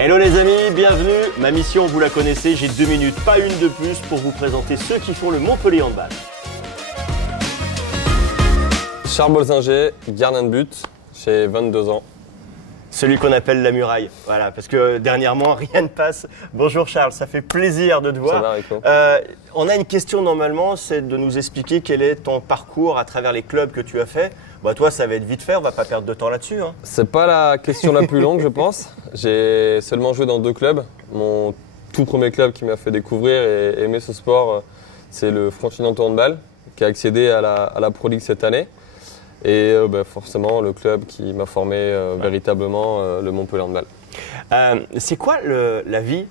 Hello les amis, bienvenue. Ma mission, vous la connaissez, j'ai 2 minutes, pas une de plus, pour vous présenter ceux qui font le Montpellier Handball. Charles Bolzinger, gardien de but, j'ai 22 ans. Celui qu'on appelle la muraille, voilà, parce que dernièrement, rien ne passe. Bonjour Charles, ça fait plaisir de te voir. Ça va, Rico. On a une question normalement, c'est de nous expliquer quel est ton parcours à travers les clubs que tu as fait. Bah, toi, ça va être vite fait, on va pas perdre de temps là-dessus. Hein. C'est pas la question la plus longue, je pense. J'ai seulement joué dans 2 clubs. Mon tout premier club qui m'a fait découvrir et aimer ce sport, c'est le Continental Handball, qui a accédé à la Pro League cette année. Et forcément, le club qui m'a formé véritablement, le Montpellier Handball. C'est quoi la vie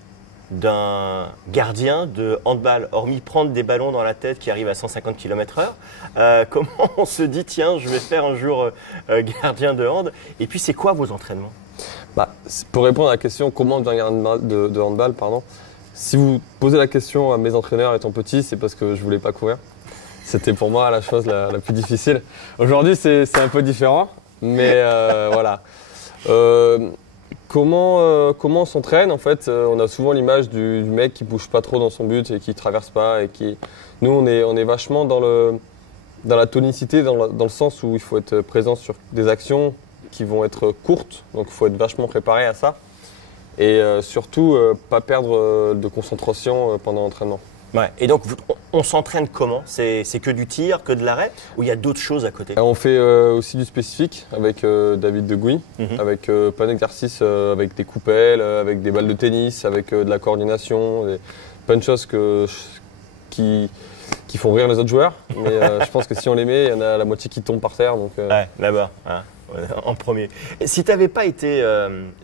d'un gardien de handball, hormis prendre des ballons dans la tête qui arrivent à 150 km/h, comment on se dit, tiens, je vais faire un jour gardien de hand? Et puis, c'est quoi vos entraînements? Pour répondre à la question comment devenir gardien de handball, si vous posez la question à mes entraîneurs étant petit, c'est parce que je voulais pas courir. C'était pour moi la chose la plus difficile. Aujourd'hui, c'est un peu différent, mais voilà. Comment on s'entraîne? En fait, on a souvent l'image du mec qui bouge pas trop dans son but et qui traverse pas. Nous, on est vachement dans la tonicité, dans le sens où il faut être présent sur des actions qui vont être courtes. Donc, il faut être vachement préparé à ça. Et surtout, pas perdre de concentration pendant l'entraînement. Ouais. Et donc, on s'entraîne comment? C'est que du tir, que de l'arrêt, ou il y a d'autres choses à côté? On fait aussi du spécifique avec David Degouy, avec plein d'exercices avec des coupelles, avec des balles de tennis, avec de la coordination, plein de choses qui font rire les autres joueurs. Mais je pense que si on les met, il y en a la moitié qui tombe par terre. Donc, ouais, là-bas, hein, en premier. Et si tu n'avais pas été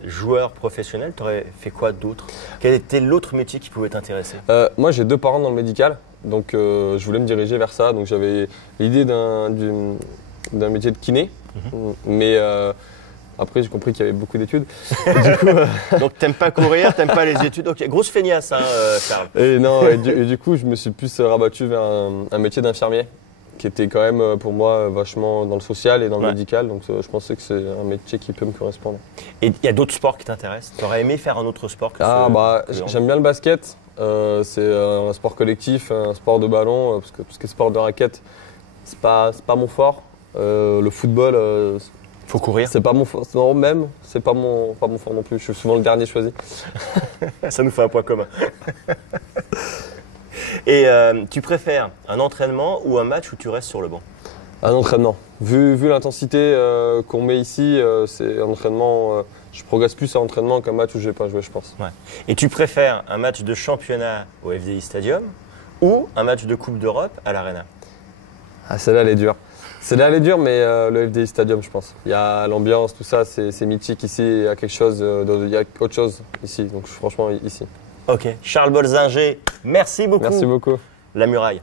joueur professionnel, tu aurais fait quoi d'autre? Quel était l'autre métier qui pouvait t'intéresser? Moi, j'ai 2 parents dans le médical, donc je voulais me diriger vers ça. Donc j'avais l'idée d'un métier de kiné, mais après j'ai compris qu'il y avait beaucoup d'études. Donc t'aimes pas courir, t'aimes pas les études. Ok, grosse feignasse, hein, Charles. Et du coup, je me suis plus rabattu vers un métier d'infirmier, qui était quand même pour moi vachement dans le social et dans le médical. Donc je pensais que c'est un métier qui peut me correspondre. Et il y a d'autres sports qui t'intéressent? Tu aurais aimé faire un autre sport que j'aime bien le basket. C'est un sport collectif, un sport de ballon, parce que tout ce qui est sport de raquette, c'est pas mon fort. Le football, faut courir. C'est pas mon fort, c'est pas mon fort non plus. Je suis souvent le dernier choisi. Ça nous fait un point commun. Et tu préfères un entraînement ou un match où tu restes sur le banc? Un entraînement. Vu l'intensité qu'on met ici, c'est un entraînement. Je progresse plus à l'entraînement qu'un match où je n'ai pas joué, je pense. Ouais. Et tu préfères un match de championnat au FDI Stadium ou un match de Coupe d'Europe à l'Arena? Celle-là, elle est dure. Celle-là, elle est dure, mais le FDI Stadium, je pense. Il y a l'ambiance, tout ça, c'est mythique ici. Il y a quelque chose, il y a autre chose ici. Donc franchement, ici. Ok. Charles Bolzinger, merci beaucoup. Merci beaucoup. La muraille.